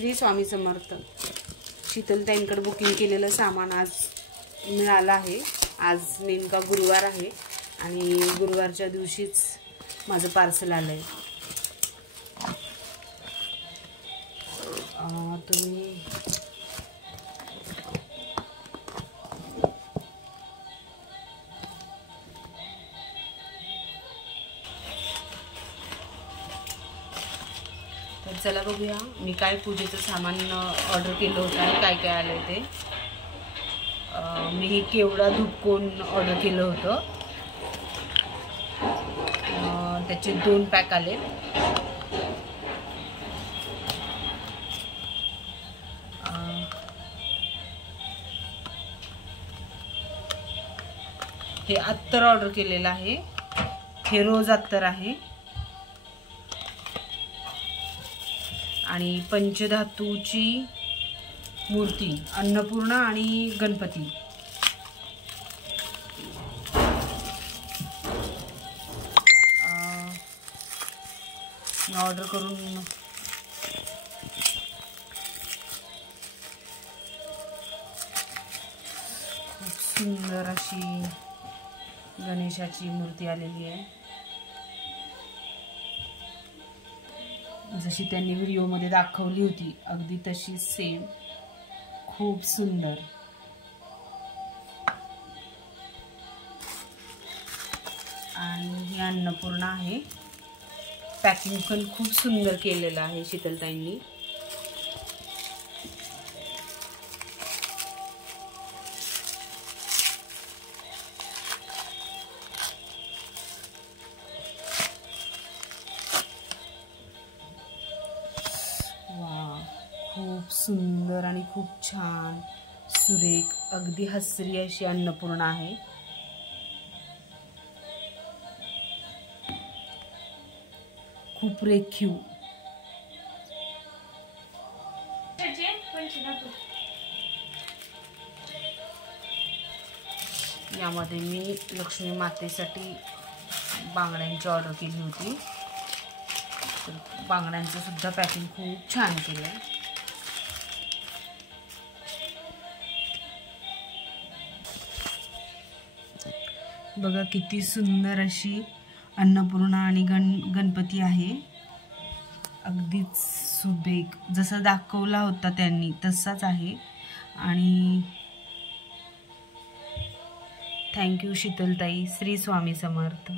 Shri Swami Samarth. शीतलताईंकडे booking केलेलं सामान आज मिळालं आहे. आज नेमका गुरुवार आहे आणि गुरुवारच्या दिवशीच माझं पार्सल आलं आहे. तुम्ही तर चला बघूया मी काय पूजेचं सामान ऑर्डर केलं होतं आणि काय काय आलं ते. मी हे केवढा धूपकोन ऑर्डर केलं होतं. त्याचे 2 पॅक आले. हे अत्तर ऑर्डर केलेलं आहे. हे रोज अत्तर आहे आणि पंचधातूची मूर्ती अन्नपूर्णा आणि गणपती. मी ऑर्डर करून खूप सुंदर अशी गणेशाची मूर्ती आलेली आहे. जशी त्यांनी व्हिडिओमध्ये दाखवली होती अगदी तशी सेम. खूप सुंदर. आणि ही अन्नपूर्णा आहे. पॅकिंग पण खूप सुंदर केलेलं आहे शीतलताईंनी. खूप सुंदर आणि खूप छान सुरेख अगदी हसरी अशी अन्नपूर्णा आहे. खूप रेखीव. यामध्ये मी लक्ष्मी मातेसाठी बांगड्यांची ऑर्डर केली होती. बांगड्यांचं सुद्धा पॅकिंग खूप छान केलं आहे. बघा किती सुंदर अशी अन्नपूर्णा आणि गणपती आहे. अगदीच सुबेक जसा दाखवला होता त्यांनी तसाच आहे. आणि थँक्यू शीतलताई. श्री स्वामी समर्थ.